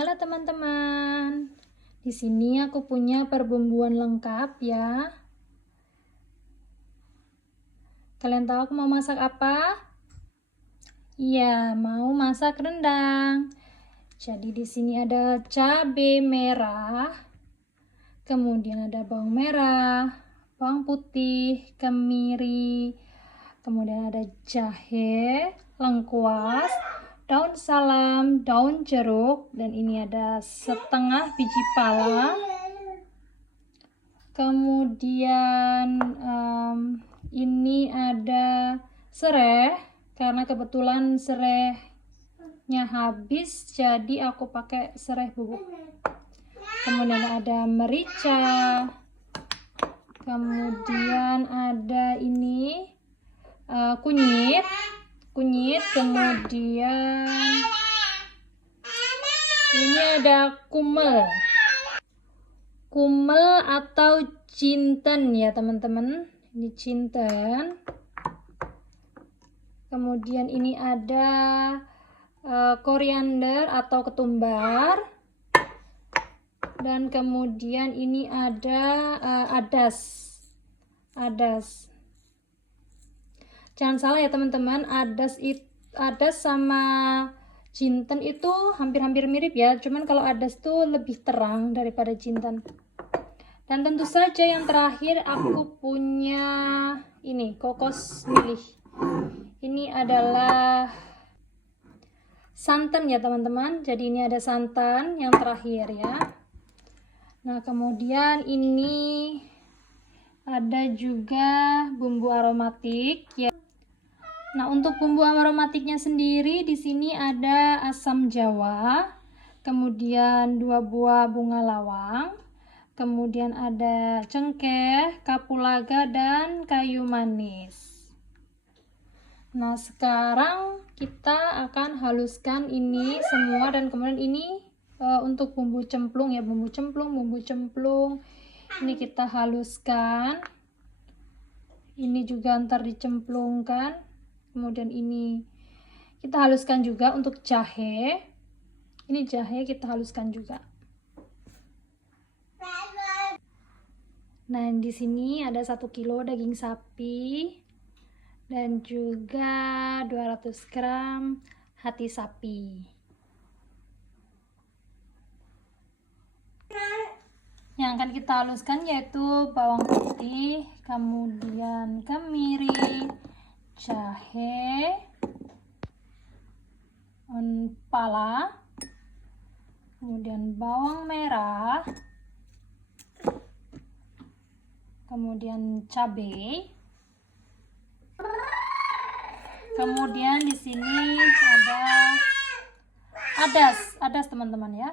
Halo teman-teman. Di sini aku punya perbumbuan lengkap ya. Kalian tahu aku mau masak apa? Iya, mau masak rendang. Jadi di sini ada cabai merah, kemudian ada bawang merah, bawang putih, kemiri, kemudian ada jahe, lengkuas, daun salam, daun jeruk, dan ini ada setengah biji pala. Kemudian ini ada serai, karena kebetulan serainya habis, jadi aku pakai serai bubuk. Kemudian ada merica, kemudian ada ini kunyit, kemudian ini ada kumel atau jinten ya teman-teman. Ini jinten. Kemudian ini ada koriander atau ketumbar. Dan kemudian ini ada adas. Jangan salah ya teman-teman, adas sama jinten itu hampir-hampir mirip ya, cuman kalau adas tuh lebih terang daripada jinten. Dan tentu saja yang terakhir aku punya ini kokos milih. Ini adalah santan ya teman-teman, jadi ini ada santan yang terakhir ya. Nah kemudian ini ada juga bumbu aromatik ya. Nah, untuk bumbu aromatiknya sendiri di sini ada asam jawa, kemudian 2 buah bunga lawang, kemudian ada cengkeh, kapulaga, dan kayu manis. Nah, sekarang kita akan haluskan ini semua, dan kemudian ini untuk bumbu cemplung ya, bumbu cemplung. Ini kita haluskan. Ini juga ntar dicemplungkan. Kemudian ini kita haluskan juga untuk jahe. Ini jahe kita haluskan juga. Nah, di sini ada 1 kilo daging sapi dan juga 200 gram hati sapi. Yang akan kita haluskan yaitu bawang putih, kemudian kemiri, jahe, pala, kemudian bawang merah, kemudian cabai, kemudian di sini ada adas teman-teman ya.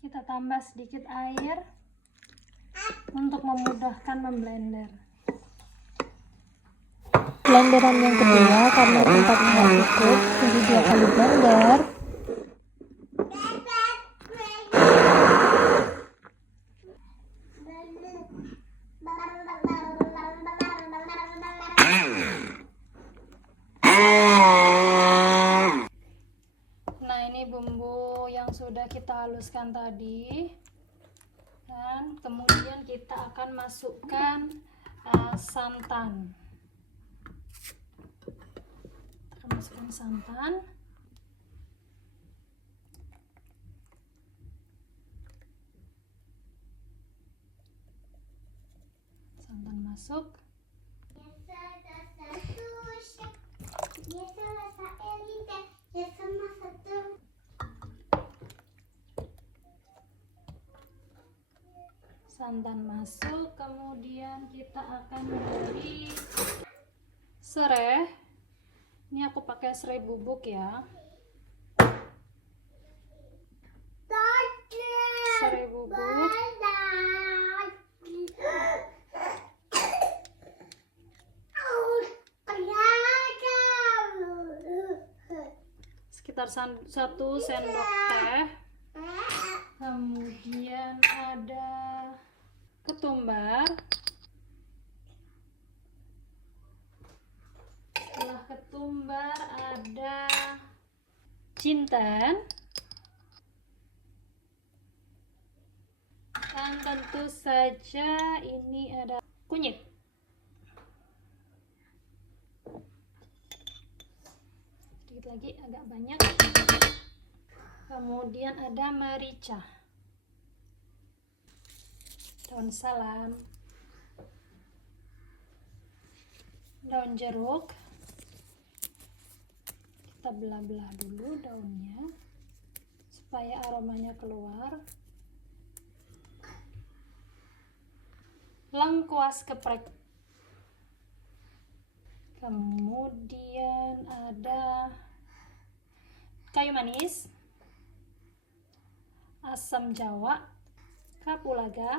Kita tambah sedikit air untuk memudahkan memblender. Blenderan yang kedua karena tempatnya nggak cukup, jadi 2 kali blender. Nah, ini bumbu yang sudah kita haluskan tadi, dan kemudian kita akan masukkan santan. Santan masuk. Santan masuk, kemudian kita akan memberi serai. Ini aku pakai serai bubuk ya. Serai bubuk. Sekitar 1 sendok teh. Kemudian ada ketumbar. Setelah ketumbar, ada jinten, dan tentu saja ini ada kunyit. Sedikit lagi, agak banyak. Kemudian ada merica, daun salam, daun jeruk. Kita belah-belah dulu daunnya supaya aromanya keluar. Lengkuas geprek. Kemudian ada kayu manis, asam jawa, kapulaga,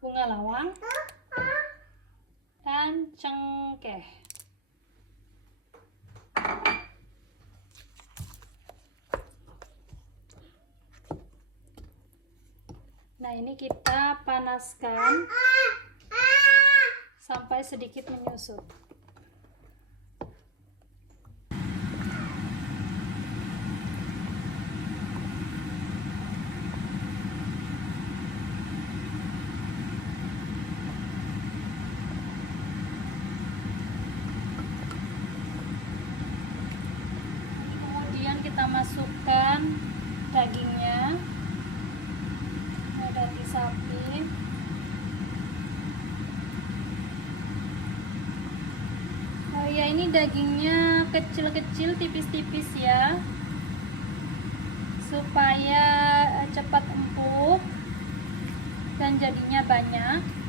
bunga lawang, dan cengkeh. Nah, ini kita panaskan sampai sedikit menyusut. Kemudian kita masukkan dagingnya, daging sapi. Oh ya, ini dagingnya kecil-kecil, tipis-tipis ya, supaya cepat empuk dan jadinya banyak.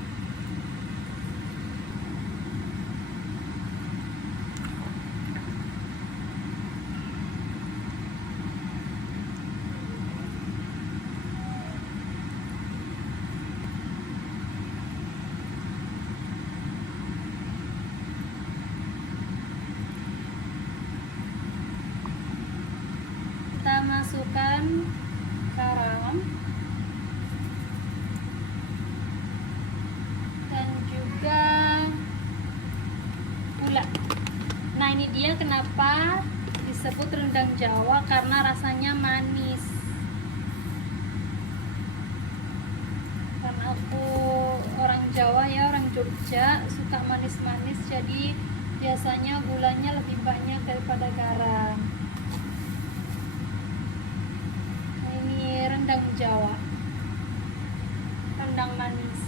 Kita masukkan garam dan juga gula. Nah, ini dia kenapa disebut rendang Jawa, karena rasanya manis. Karena aku orang Jawa ya, orang Jogja, suka manis-manis, jadi biasanya gulanya lebih banyak daripada garam. Rendang Jawa, rendang manis.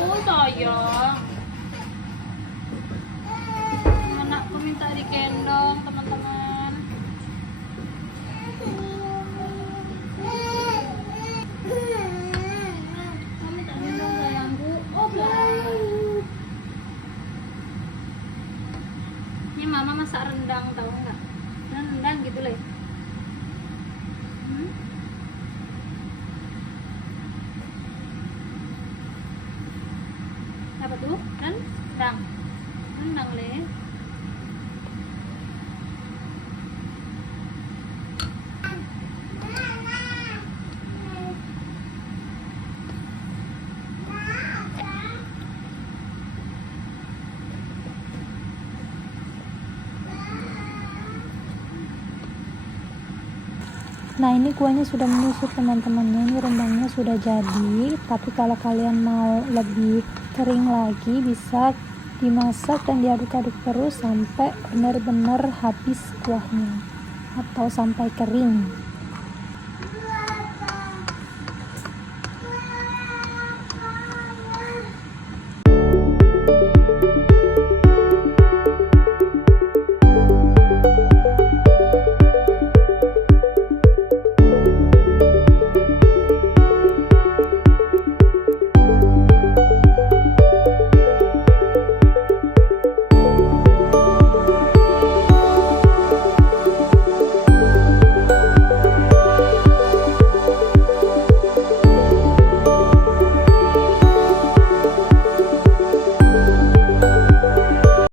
Oh sayang, minta digendong teman-teman. Kamu minta gendong sayangku. Oh baik. Ini mama masak rendang, tahu nggak? Rendang gitu loh. Apa tuh? Rendang. Rendang le. Nah, ini kuahnya sudah menyusut teman-temannya, ini rendangnya sudah jadi. Tapi kalau kalian mau lebih kering lagi, bisa dimasak dan diaduk-aduk terus sampai benar-benar habis kuahnya atau sampai kering.